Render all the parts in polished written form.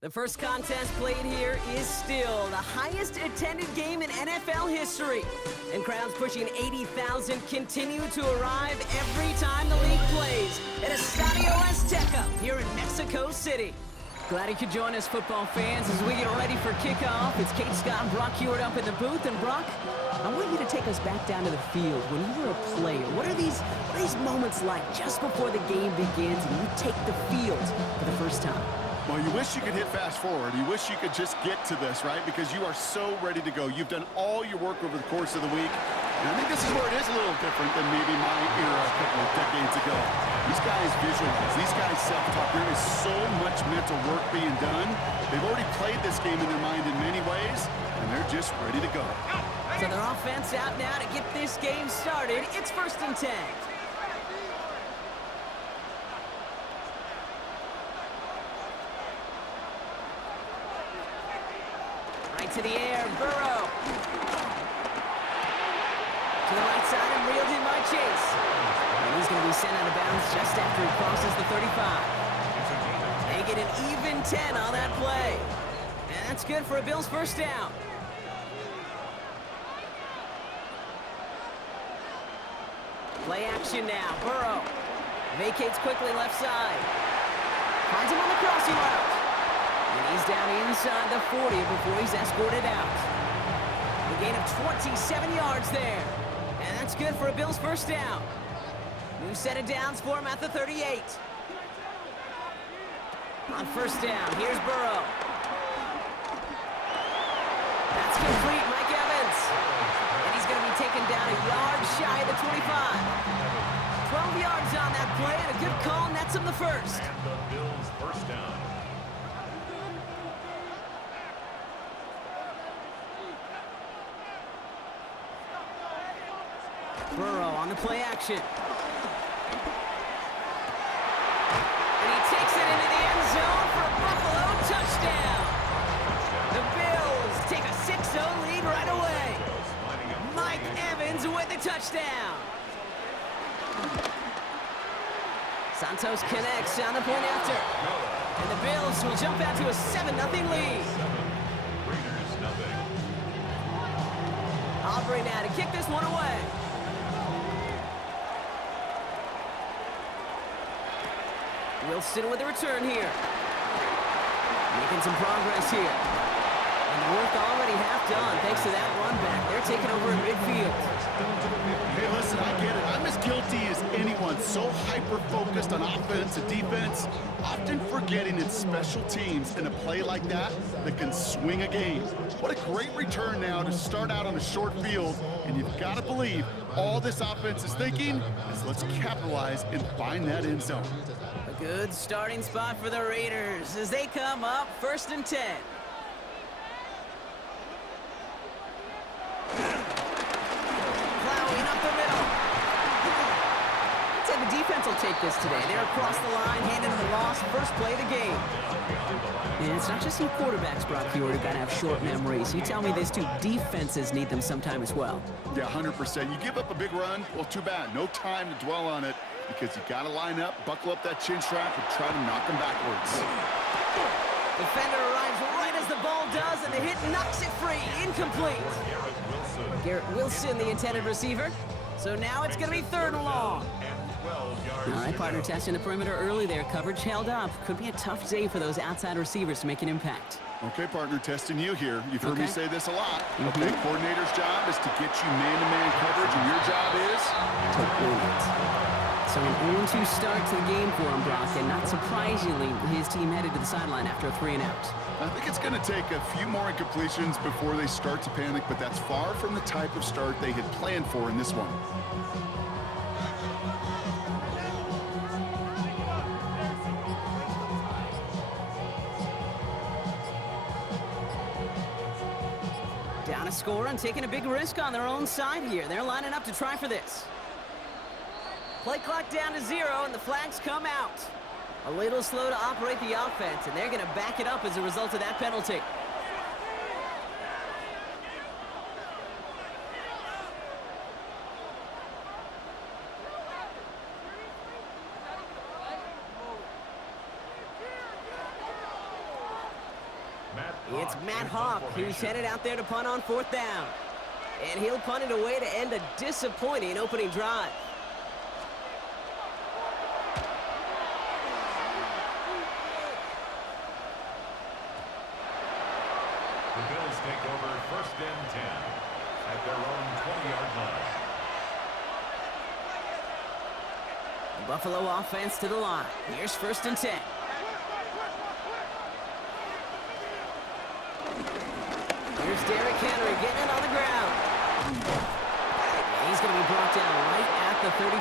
The first contest played here is still the highest attended game in NFL history. And crowds pushing 80,000 continue to arrive every time the league plays at Estadio Azteca here in Mexico City. Glad you could join us, football fans, as we get ready for kickoff. It's Kate Scott and Brock Hewitt up in the booth. And Brock, I want you to take us back down to the field. When you were a player, what are these moments like just before the game begins and you take the field for the first time? Well, you wish you could hit fast forward. You wish you could just get to this, right? Because you are so ready to go. You've done all your work over the course of the week. And I think this is where it is a little different than maybe my era a couple of decades ago. These guys visualize. These guys self-talk. There is so much mental work being done. They've already played this game in their mind in many ways, and they're just ready to go. So their offense out now to get this game started. It's 1st and 10. Right to the air, Burrow. To the right side and reeled in by Chase. And he's going to be sent out of bounds just after he crosses the 35. They get an even 10 on that play. And that's good for a Bills first down. Play action now. Burrow vacates quickly left side. Finds him on the crossing route. And he's down inside the 40 before he's escorted out. A gain of 27 yards there. And that's good for a Bills first down. New set of downs for him at the 38. On first down, here's Burrow. That's complete, Mike Evans. And he's going to be taken down a yard shy of the 25. 12 yards on that play, and a good call nets him the first. And the Bills first down. Burrow on the play action. And he takes it into the end zone for a Buffalo touchdown. The Bills take a 6-0 lead right away. Mike Evans with the touchdown. Santos connects on the point after. And the Bills will jump out to a 7-0 lead. Aubrey now to kick this one away. Wilson with the return here. Making some progress here. And the work already half done thanks to that run back. They're taking over in midfield. Hey, listen, I get it. I'm as guilty as anyone. So hyper-focused on offense and defense, often forgetting it's special teams in a play like that can swing a game. What a great return now to start out on a short field. And you've got to believe all this offense is thinking is let's capitalize and find that end zone. A good starting spot for the Raiders as they come up 1st and 10. Plowing up the middle. I'd say the defense will take this today. They're across the line, handing them a loss, first play of the game. And it's not just you quarterbacks, Brock Hewitt, who got to have short memories. You tell me these two defenses need them sometime as well. Yeah, 100%. You give up a big run, well, too bad. No time to dwell on it because you got to line up, buckle up that chin strap, and try to knock them backwards. Defender arrives right as the ball does, and the hit knocks it free. Incomplete. Garrett Wilson, the intended receiver. So now it's going to be 3rd and long. All right, partner, testing the perimeter early there. Coverage held up. Could be a tough day for those outside receivers to make an impact. Okay, partner, testing you here. You've heard me say this a lot. Okay, coordinator's job is to get you man-to-man coverage, and your job is to win it. So an 0-2 start to the game for him, Brock, and not surprisingly, his team headed to the sideline after a 3-and-out. I think it's going to take a few more incompletions before they start to panic, but that's far from the type of start they had planned for in this one. Down a score and taking a big risk on their own side here. They're lining up to try for this. Play clock down to 0, and the flags come out. A little slow to operate the offense, and they're going to back it up as a result of that penalty. It's Matt Hawk who's headed out there to punt on 4th down. And he'll punt it away to end a disappointing opening drive. The Bills take over 1st and 10 at their own 20-yard line. The Buffalo offense to the line. Here's 1st and 10. Here's Derrick Henry getting it on the ground. He's going to be brought down right at the 35.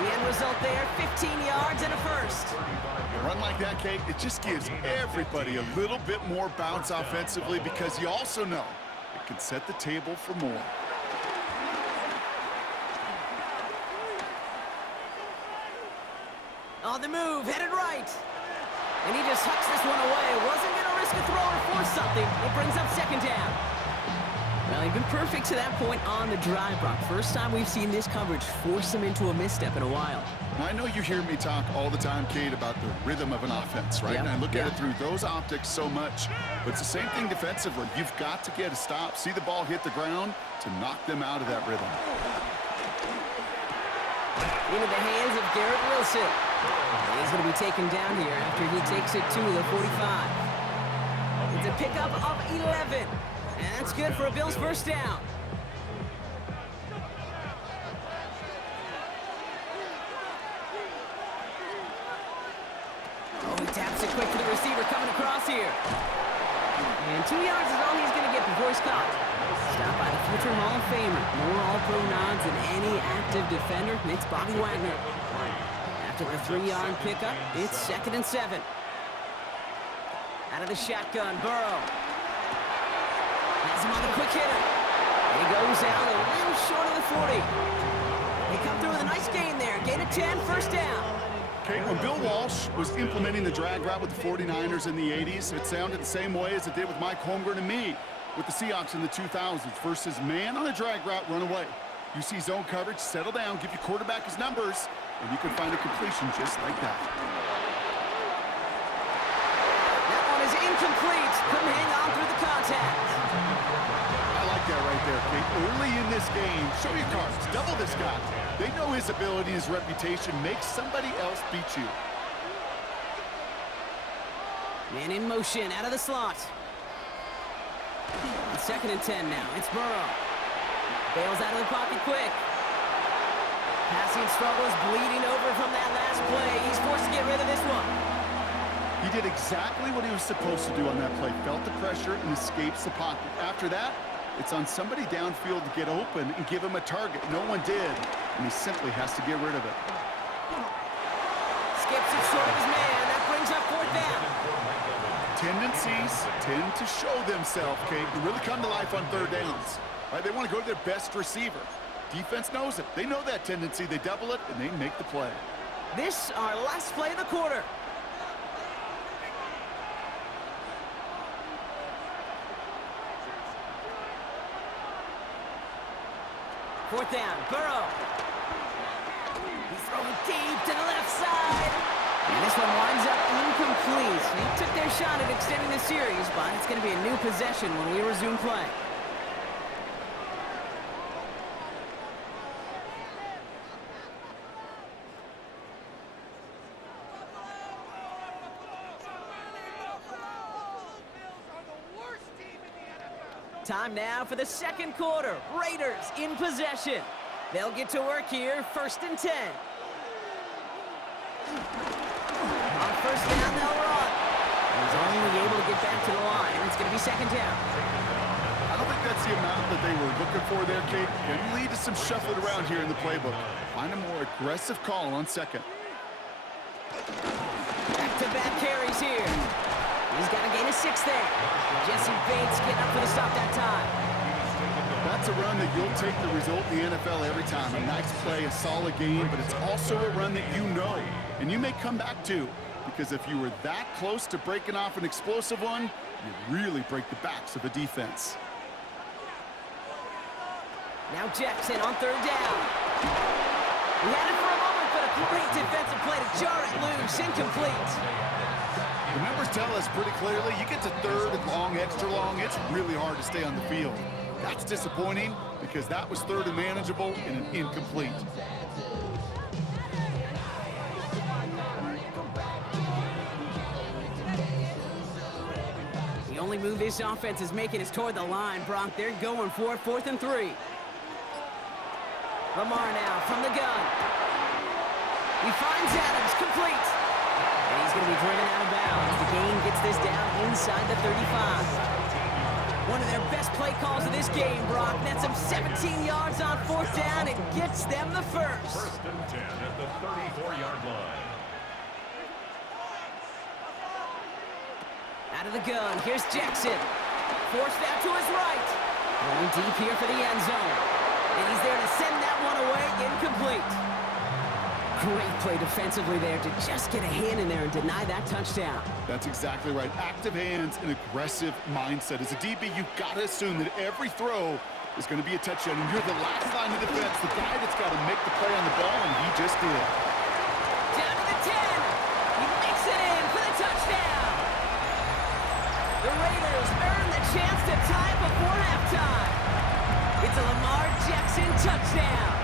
The end result there, 15 yards and a first. A run like that, Kate, it just gives everybody a little bit more bounce offensively because you also know it can set the table for more. On the move, headed right. And he just hucks this one away. Wasn't going to risk a throw or force something. It brings up 2nd down. Well, he's been perfect to that point on the drive, Brock. First time we've seen this coverage force him into a misstep in a while. I know you hear me talk all the time, Kate, about the rhythm of an offense, right? Yep. And I look at it through those optics so much. But it's the same thing defensively. You've got to get a stop, see the ball hit the ground to knock them out of that rhythm. Into the hands of Garrett Wilson. He's going to be taken down here after he takes it to the 45. It's a pickup of 11. And that's good for a Bills 1st down. Oh, he taps it quick to the receiver coming across here. And 2 yards is all he's going to get before he's caught. Stopped by the future Hall of Famer. More All-Pro nods than any active defender. It's Bobby Wagner. After the 3-yard pickup, it's 2nd and 7. Out of the shotgun, Burrow. Has him on the quick hitter. And he goes out a little short of the 40. They come through with a nice gain there. Gain of 10, 1st down. Kate, when Bill Walsh was implementing the drag route with the 49ers in the 80s, it sounded the same way as it did with Mike Holmgren and me with the Seahawks in the 2000s versus man on a drag route, run away. You see zone coverage, settle down, give your quarterback his numbers, and you can find a completion just like that. That one is incomplete. Couldn't hang on through the contact. I like that right there, Kate. Early in this game, show your cards, double this guy. They know his ability, his reputation makes somebody else beat you. Man in motion, out of the slot. 2nd and 10 now. It's Burrow. Bails out of the pocket quick. Passing struggles, bleeding over from that last play. He's forced to get rid of this one. He did exactly what he was supposed to do on that play. Felt the pressure and escapes the pocket. After that, it's on somebody downfield to get open and give him a target. No one did, and he simply has to get rid of it. Skips it short of his man. That brings up 4th down. Tendencies tend to show themselves, Kate, and really come to life on 3rd downs. Right? They want to go to their best receiver. Defense knows it. They know that tendency. They double it, and they make the play. This our last play of the quarter. Fourth down, Burrow. He's throwing deep to the left side. And this one winds up incomplete. They took their shot at extending the series, but it's going to be a new possession when we resume play. Time now for the 2nd quarter. Raiders in possession. They'll get to work here, 1st and 10. On 1st down, they'll run. He's only able to get back to the line. It's going to be 2nd down. I don't think that's the amount that they were looking for there, Kate. Can lead to some shuffling around here in the playbook. Find a more aggressive call on 2nd. Back-to-back carries here. He's got to gain a 6 there. Jesse Bates getting up for the stop that time. That's a run that you'll take the result in the NFL every time. A nice play, a solid game, but it's also a run that you know, and you may come back to, because if you were that close to breaking off an explosive one, you really break the backs of a defense. Now Jackson on 3rd down. He had it for a moment, but a great defensive play to jar it loose. Incomplete. The numbers tell us pretty clearly, you get to third and long, extra long, it's really hard to stay on the field. That's disappointing because that was third and manageable and an incomplete. The only move this offense is making is toward the line, Brock. They're going for it, 4th and 3. Lamar now from the gun. He finds Adams, complete. And he's going to be driven out of bounds. The gain gets this down inside the 35. One of their best play calls of this game, Brock. Nets them 17 yards on 4th down and gets them the first. 1st and 10 at the 34-yard line. Out of the gun, here's Jackson. Forced out to his right. Going deep here for the end zone. And he's there to send that one away, incomplete. Great play defensively there to just get a hand in there and deny that touchdown. That's exactly right. Active hands and aggressive mindset. As a DB, you've got to assume that every throw is going to be a touchdown. And you're the last line of defense, the guy that's got to make the play on the ball, and he just did. Down to the 10. He makes it in for the touchdown. The Raiders earn the chance to tie before halftime. It's a Lamar Jackson touchdown.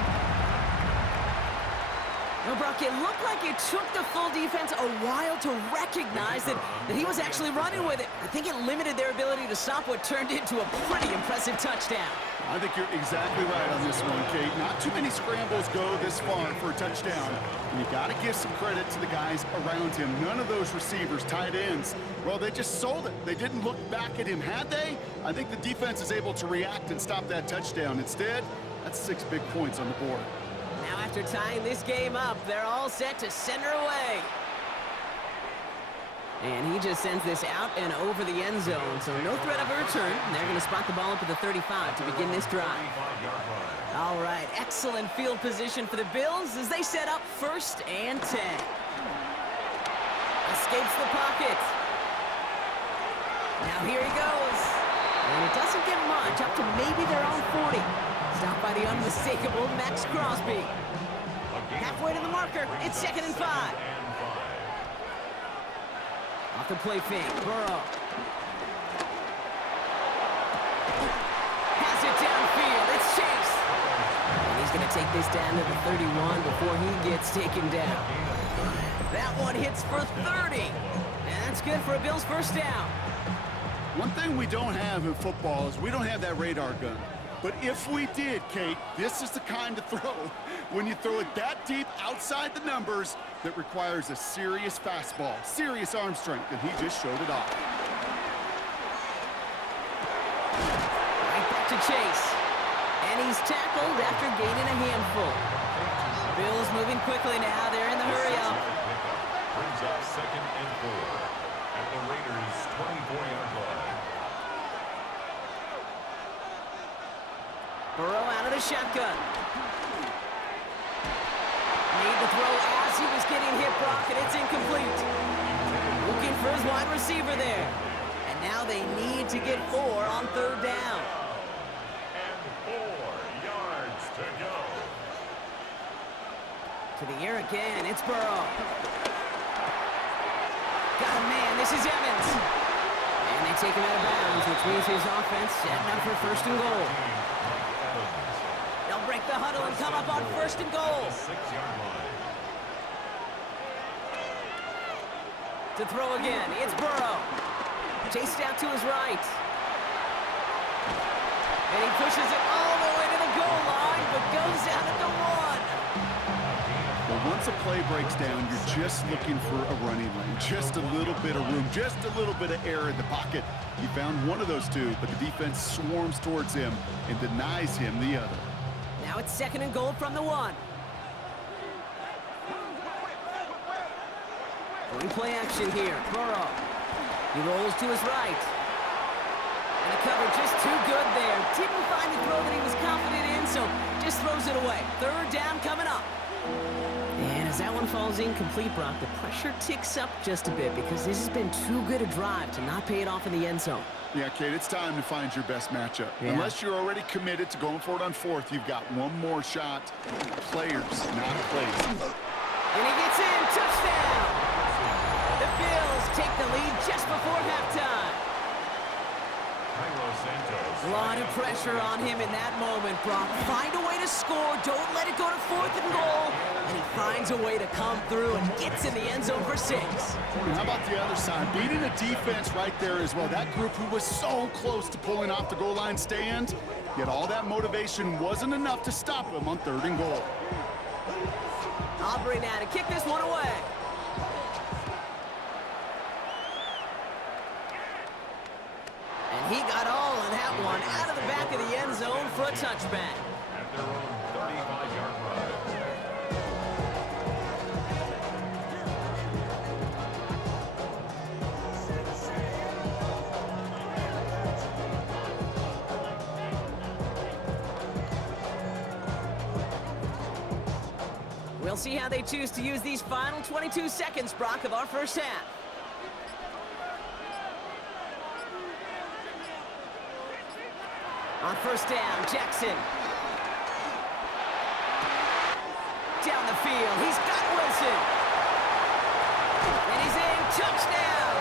No, Brock, it looked like it took the full defense a while to recognize that he was actually running with it. I think it limited their ability to stop what turned into a pretty impressive touchdown. I think you're exactly right on this one, Kate. Not too many scrambles go this far for a touchdown. And you got to give some credit to the guys around him. None of those receivers, tight ends, well, they just sold it. They didn't look back at him. Had they? I think the defense is able to react and stop that touchdown. Instead, that's 6 big points on the board. Now after tying this game up, they're all set to send her away. And he just sends this out and over the end zone, so no threat of a return. They're going to spot the ball up at the 35 to begin this drive. All right, excellent field position for the Bills as they set up 1st and 10. Escapes the pocket. Now here he goes. And it doesn't get much, up to maybe their own 40. Stopped by the unmistakable Max Crosby. Halfway to the marker, it's 2nd and 5. Off the play fake, Burrow. Has it downfield, it's Chase. And he's going to take this down to the 31 before he gets taken down. That one hits for 30. And that's good for a Bills 1st down. One thing we don't have in football is we don't have that radar gun. But if we did, Kate, this is the kind of throw, when you throw it that deep outside the numbers, that requires a serious fastball, serious arm strength, and he just showed it off. Right back to Chase. And he's tackled after gaining a handful. Bills moving quickly now. They're in the hurry-up. Brings up 2nd and 4 at the Raiders' 24-yard line. Burrow out of the shotgun. Made the throw as he was getting hit, Brock, and it's incomplete. Looking for his wide receiver there. And now they need to get 4 on 3rd down. And 4 yards to go. To the air again, it's Burrow. Got a man, this is Evans. And they take him out of bounds, which means his offense setting up for 1st and goal. They'll break the huddle and come up on 1st and goal. 6-yard line. To throw again, it's Burrow. Chased out to his right. And he pushes it all the way to the goal line, but goes out at the 1. Well, once a play breaks down, you're just looking for a running lane. Just a little bit of room, just a little bit of air in the pocket. He found one of those two, but the defense swarms towards him and denies him the other. Now it's 2nd and goal from the 1. Going play action here. Burrow. He rolls to his right. And the cover just too good there. Didn't find the throw that he was confident in, so just throws it away. 3rd down coming up. And as that one falls incomplete, Brock, the pressure ticks up just a bit because this has been too good a drive to not pay it off in the end zone. Yeah, Kate, it's time to find your best matchup. Yeah. Unless you're already committed to going for it on fourth, you've got one more shot. Players, not plays. And he gets in. Touchdown! The Bills take the lead just before halftime. A lot of pressure on him in that moment, Brock. Find a way to score. Don't let it go to 4th and goal. And he finds a way to come through and gets in the end zone for 6. And how about the other side? Beating a defense right there as well. That group who was so close to pulling off the goal line stand, yet all that motivation wasn't enough to stop him on 3rd and goal. Aubrey now to kick this one away. And he got all of that one out of the back of the end zone for a touchback. At their own 35-yard line. We'll see how they choose to use these final 22 seconds, Brock, of our first half. On first down, Jackson. Down the field, he's got Wilson. And he's in, touchdown!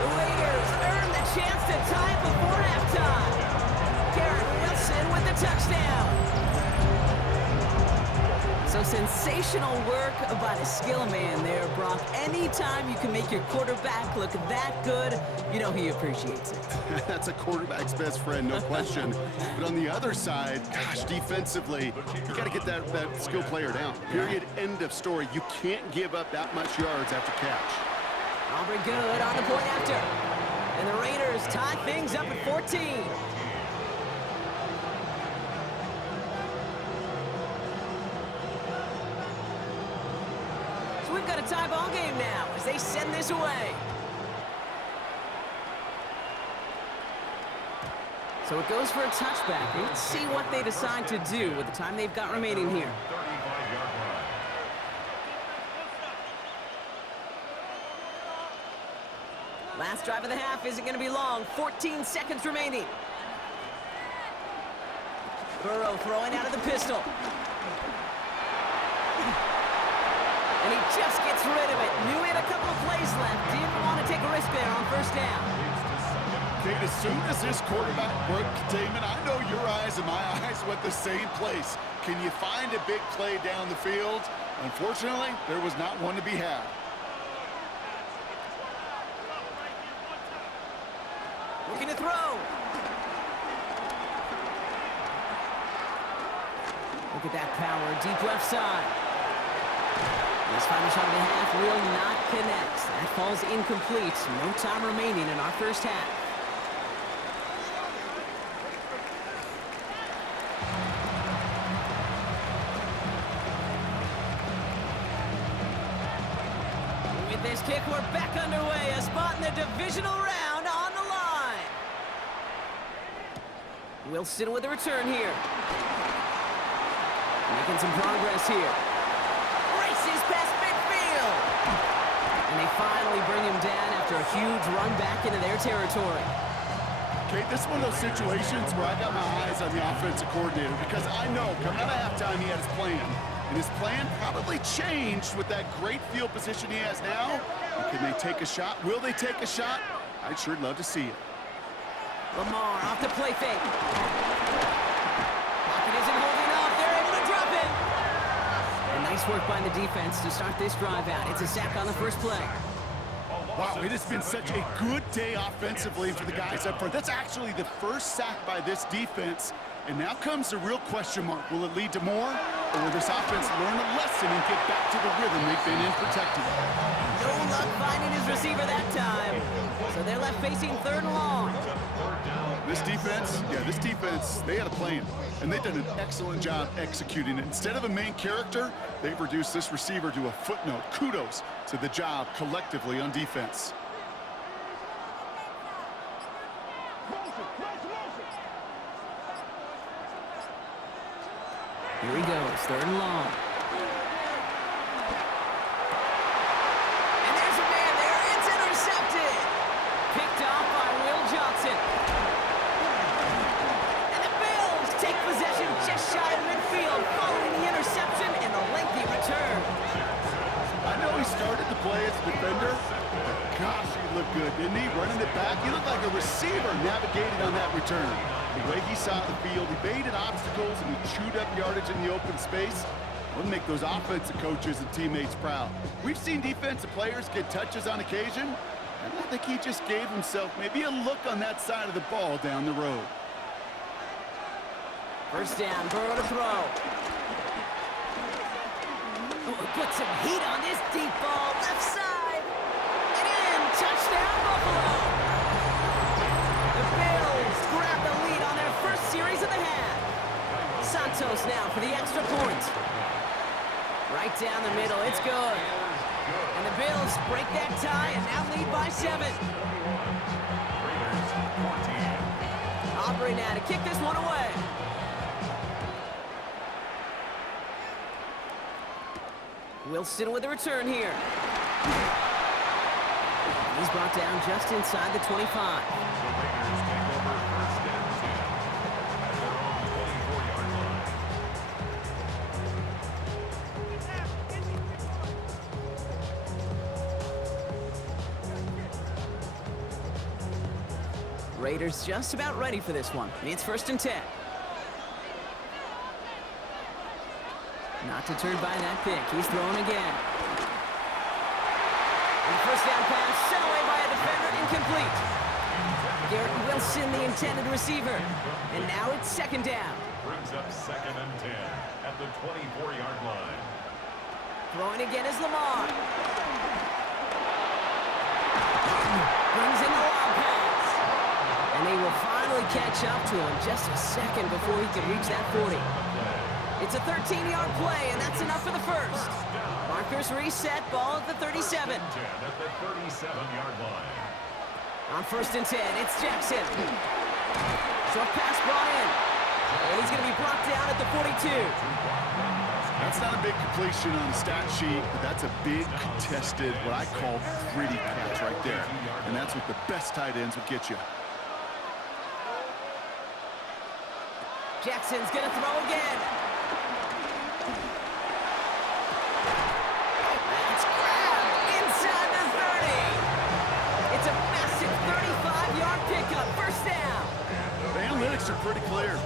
The Raiders earn the chance to tie it before halftime. Garrett Wilson with the touchdown. So sensational work by the skill man there, Brock. Anytime you can make your quarterback look that good, you know he appreciates it. That's a quarterback's best friend, no question. But on the other side, gosh, defensively, you got to get that skill player down. Period, end of story. You can't give up that much yards after catch. Aubrey good on the point after. And the Raiders tie things up at 14. We've got a tie ball game now as they send this away. So it goes for a touchback. Let's see what they decide to do with the time they've got remaining here. 35-yard line. Last drive of the half isn't going to be long. 14 seconds remaining. Burrow throwing out of the pistol. And he just gets rid of it. Knew he had a couple of plays left. Didn't want to take a risk there on first down. Kate, as soon as this quarterback broke containment, I know your eyes and my eyes went the same place. Can you find a big play down the field? Unfortunately, there was not one to be had. Looking to throw. Look at that power, deep left side. This final shot of the half will not connect. That falls incomplete. No time remaining in our first half. With this kick, we're back underway. A spot in the divisional round on the line. Wilson with a return here. Making some progress here. Races past midfield. And they finally bring him down after a huge run back into their territory. Kate, this is one of those situations where I got my eyes on the offensive coordinator because I know coming out of halftime he had his plan. And his plan probably changed with that great field position he has now. And can they take a shot? Will they take a shot? I'd sure love to see it. Lamar off the play fake. Pocket isn't holding up. They're able to drop it. And nice work by the defense to start this drive out. It's a sack on the first play. Wow, it has been such a good day offensively for the guys up front. That's actually the first sack by this defense. And now comes the real question mark. Will it lead to more? Or will this offense learn a lesson and get back to the rhythm they've been in protecting? No luck finding his receiver that time. So they're left facing third and long. This defense, they had a plan. And they've done an excellent job executing it. Instead of a main character, they've reduced this receiver to a footnote. Kudos to the job collectively on defense. Here he goes, third and long. possession just shy of midfield following the interception and the lengthy return. I know he started to play as a defender, but gosh, he looked good, didn't he? Running it back, he looked like a receiver navigating on that return. The way he saw the field, he baited obstacles and he chewed up yardage in the open space. We'll make those offensive coaches and teammates proud. We've seen defensive players get touches on occasion, and I think he just gave himself maybe a look on that side of the ball down the road. First down, Burrow to throw. Oh, put some heat on this deep ball, left side. And in, touchdown Buffalo. The Bills grab the lead on their first series of the half. Santos now for the extra point. Right down the middle, it's good. And the Bills break that tie and now lead by 7. Aubrey now to kick this one away. Wilson with the return here. He's brought down just inside the 25. Raiders just about ready for this one. It's first and 10. Not deterred by that pick. He's throwing again. And the first down pass sent away by a defender, incomplete. Garrett Wilson, the intended receiver. And now it's second down. Brings up second and 10 at the 24-yard line. Throwing again is Lamar. Brings in the long pass. And they will finally catch up to him just a second before he can reach that 40. It's a 13-yard play, and that's enough for the first. Markers reset, ball at the 37. At the 37-yard line. On first and 10, it's Jackson. Short pass brought in. And he's going to be brought down at the 42. That's not a big completion on the stat sheet, but that's a big contested, what I call gritty catch right there. And that's what the best tight ends will get you. Jackson's going to throw again. That's grabbed inside the 30. It's a massive 35-yard pickup, first down. The analytics are pretty clear.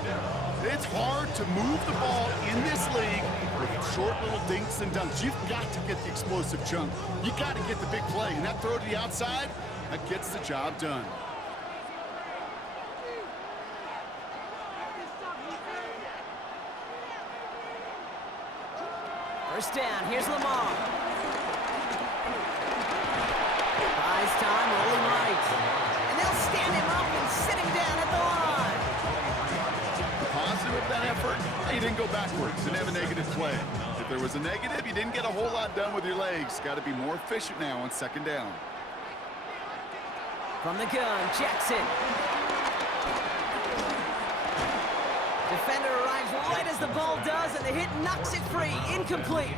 It's hard to move the ball in this league with short little dinks and dunks. You've got to get the explosive chunk. You got to get the big play, and that throw to the outside, that gets the job done. First down, here's Lamar. Buys time, rolling right. And they'll stand him up and sit him down at the line. Positive of that effort, you didn't go backwards, didn't have a negative play. If there was a negative, you didn't get a whole lot done with your legs. Got to be more efficient now on second down. From the gun, Jackson. Defender arrives right as the ball does, and the hit knocks it free. Incomplete.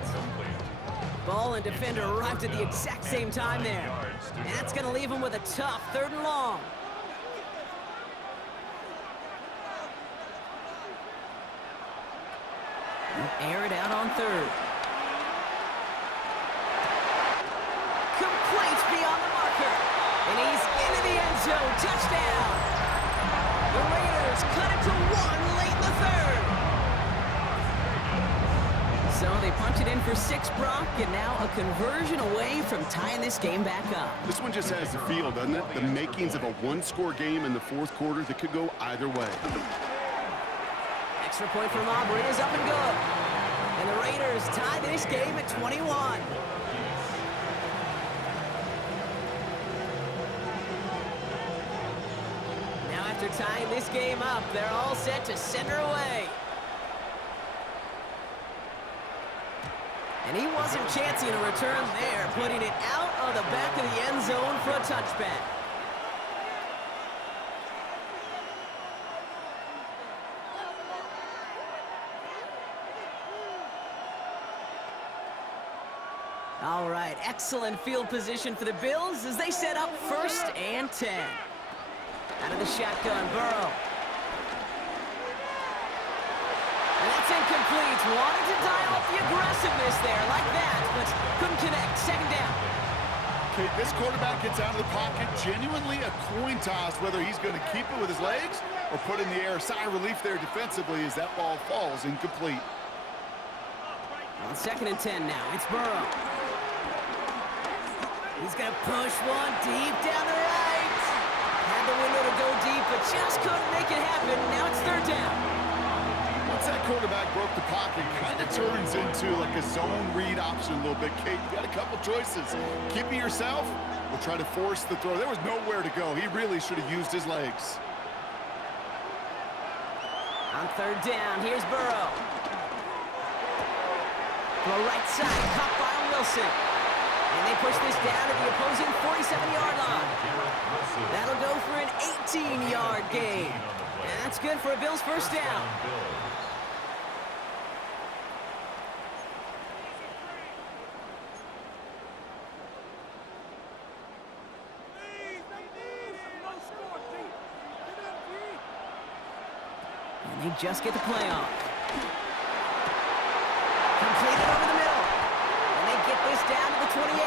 Ball and defender arrived at the exact same time there. And that's going to leave him with a tough 3rd and long. Air it out on 3rd. Complete beyond the marker. And he's into the end zone. Touchdown. The Raiders cut it to 1 late in the 3rd. So they punch it in for 6, Brock, and now a conversion away from tying this game back up. This one just has the feel, doesn't it? The makings of a one-score game in the 4th quarter that could go either way. Extra point from Aubrey is up and good. And the Raiders tie this game at 21. Now after tying this game up, they're all set to center away. And he wasn't chancing a return there, putting it out of the back of the end zone for a touchback. All right, excellent field position for the Bills as they set up 1st and 10. Out of the shotgun, Burrow. wanted to dial up the aggressiveness there, like that, but couldn't connect. Second down. Okay, this quarterback gets out of the pocket, genuinely a coin toss whether he's going to keep it with his legs or put in the air. Sigh of relief there defensively as that ball falls incomplete. On 2nd and 10 now, it's Burrow. He's going to push one deep down the right. Had the window to go deep, but just couldn't make it happen. Now it's 3rd down. Once that quarterback broke the pocket, kind of turns into like a zone read option a little bit. Kate, you got a couple choices. Keep it yourself or try to force the throw. There was nowhere to go. He really should have used his legs. On 3rd down, here's Burrow. Throw right side, caught by Wilson. And they push this down to the opposing 47-yard line. That'll go for an 18-yard gain. And that's good for a Bills first down. And they just get the play off. Completed over the middle. And they get this down to the 28.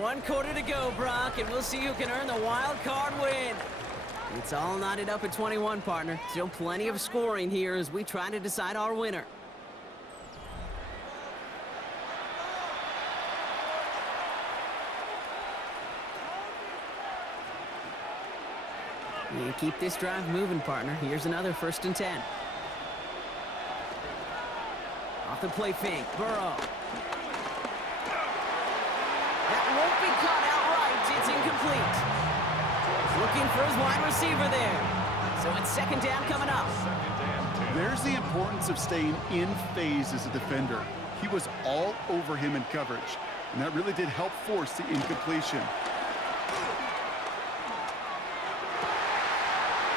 One quarter to go, Brock, and we'll see who can earn the wild card win. It's all knotted up at 21, partner. Still plenty of scoring here as we try to decide our winner. You keep this drive moving, partner. Here's another 1st and 10. Off the play fake, Burrow. That won't be caught outright. It's incomplete. Looking for his wide receiver there. So it's 2nd down coming up. There's the importance of staying in phase as a defender. He was all over him in coverage, and that really did help force the incompletion.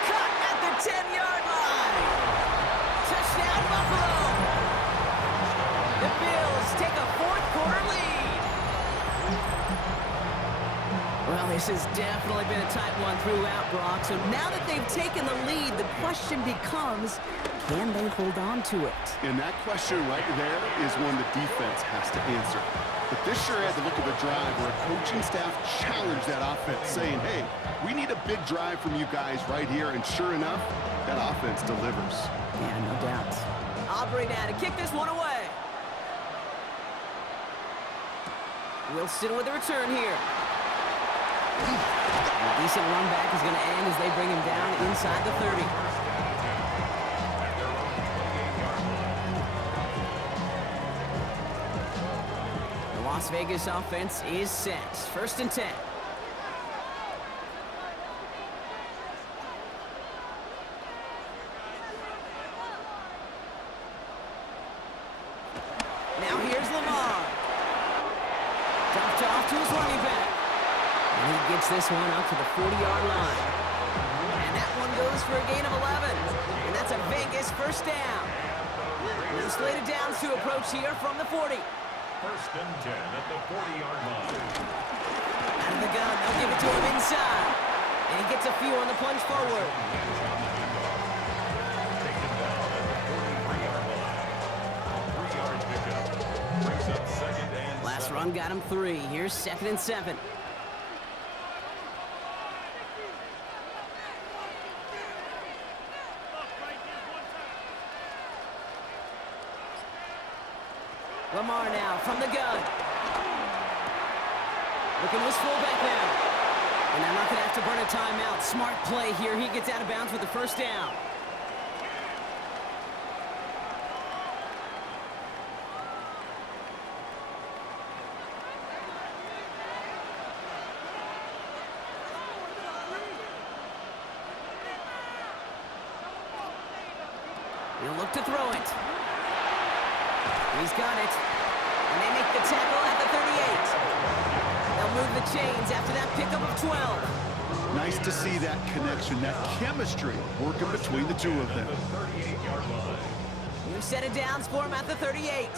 Cut at the 10-yard line. Touchdown, Buffalo. The Bills take a 4th quarter lead. Well, this has definitely been a tight one throughout, Brock. So now that they've taken the lead, the question becomes, can they hold on to it? And that question right there is one the defense has to answer. But this sure had the look of a drive where a coaching staff challenged that offense, saying, hey, we need a big drive from you guys right here. And sure enough, that offense delivers. Yeah, no doubt. Aubrey now to kick this one away. Wilson with the return here. A decent run back is going to end as they bring him down inside the 30. The Las Vegas offense is set. 1st and 10. Now here's Lamar. Dumped off to his running back. And he gets this one out to the 40-yard line. And that one goes for a gain of 11. And that's a Vegas 1st down. New slated downs to approach here from the 40. 1st and 10 at the 40-yard line. Out of the gun, they'll give it to him inside. And he gets a few on the plunge forward. Taken down at the 43-yard line. A 3-yard pickup. Brings up 2nd and Last 7. run got him 3. Here's 2nd and 7. Lamar now from the gun. Looking to his fullback now. And they're not going to have to burn a timeout. Smart play here. He gets out of bounds with the 1st down. He'll look to throw it. He's got it. And they make the tackle at the 38. They'll move the chains after that pickup of 12. Nice to see that connection, that chemistry working between the two of them. The 38-yard line. New set of downs for him at the 38.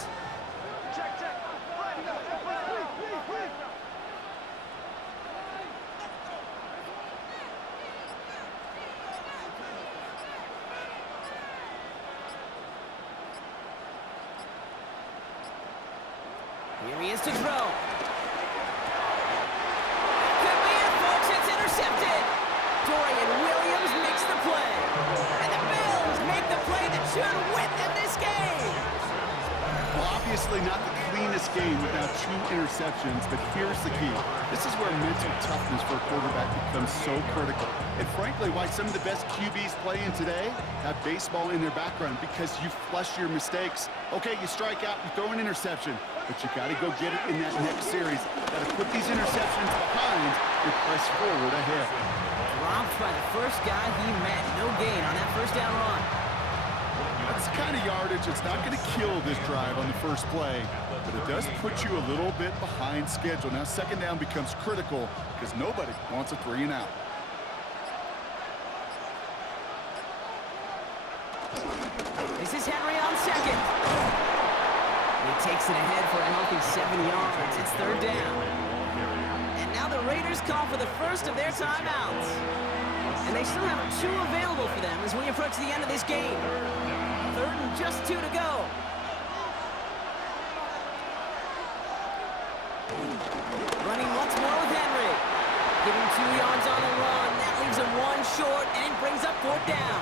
Here he is to throw. Could be it, folks. It's intercepted. Dorian Williams makes the play. And the Bills make the play that should win them this game. Well, obviously not the cleanest game without 2 interceptions, but here's the key. This is where mental toughness for a quarterback becomes so critical. And frankly, why some of the best QBs playing today have baseball in their background, because you flush your mistakes. Okay, you strike out, you throw an interception, but you got to go get it in that next series. Got to put these interceptions behind and press forward ahead. Dropped by the first guy he met. No gain on that first down run. That's the kind of yardage that's not going to kill this drive on the first play, but it does put you a little bit behind schedule. Now second down becomes critical because nobody wants a 3 and out. This is Henry on second. He takes it ahead for a healthy 7 yards. It's third down. And now the Raiders call for the first of their timeouts. And they still have 2 available for them as we approach the end of this game. Third and just 2 to go. Running once more with Henry. Give him 2 yards on the run. That leaves him 1 short, and it brings up fourth down.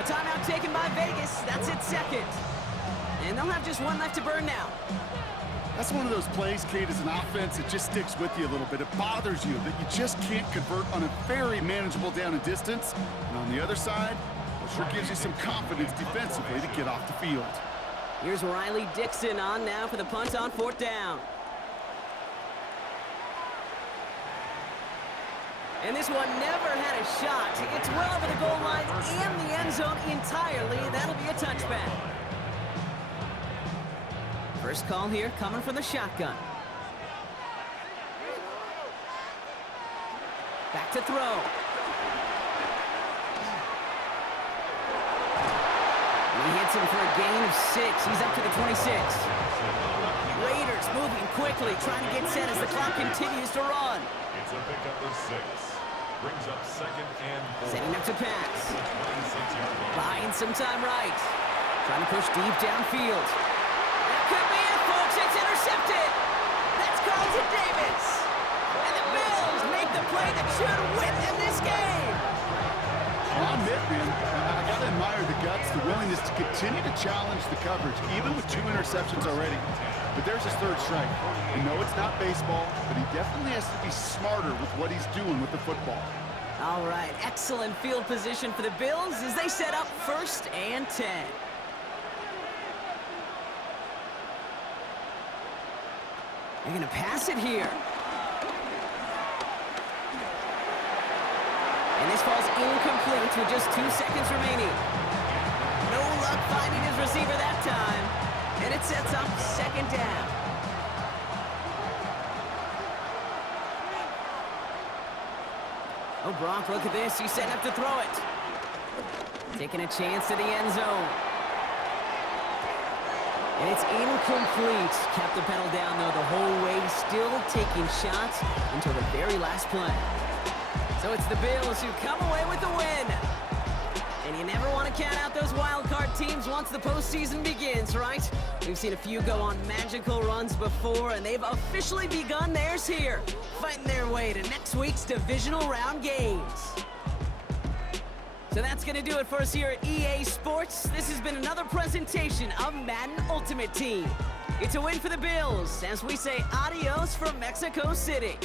A timeout taken by Vegas. That's its second. And they'll have just 1 left to burn now. That's one of those plays, Kate, as an offense, it just sticks with you a little bit. It bothers you that you just can't convert on a very manageable down and distance. And on the other side, it sure gives you some confidence defensively to get off the field. Here's Riley Dixon on now for the punt on fourth down. And this one never had a shot. It's well over the goal line and the end zone entirely. That'll be a touchback. First call here coming from the shotgun. Back to throw. He hits him for a gain of 6. He's up to the 26. Raiders moving quickly, trying to get set as the clock continues to run. It's a pickup of 6. Brings up second and 4. Setting up to pass. 26-yard line. Buying some time right. Trying to push deep downfield. That could be it, folks. It's intercepted. That's Carlton Davis. And the Bills make the play that should win them this game. I'll admit, man, I got to admire the guts, the willingness to continue to challenge the coverage, even with 2 interceptions already. But there's his third strike. I know it's not baseball, but he definitely has to be smarter with what he's doing with the football. All right, excellent field position for the Bills as they set up 1st and 10. They're going to pass it here. And this falls incomplete with just 2 seconds remaining. No luck finding his receiver that time. And it sets up second down. Oh, Brock, look at this. He's setting up to throw it. Taking a chance to the end zone. And it's incomplete. Kept the pedal down, though, the whole way. Still taking shots until the very last play. So it's the Bills who come away with the win. And you never want to count out those wild card teams once the postseason begins, right? We've seen a few go on magical runs before, and they've officially begun theirs here, fighting their way to next week's divisional round games. So that's going to do it for us here at EA Sports. This has been another presentation of Madden Ultimate Team. It's a win for the Bills as we say adios from Mexico City.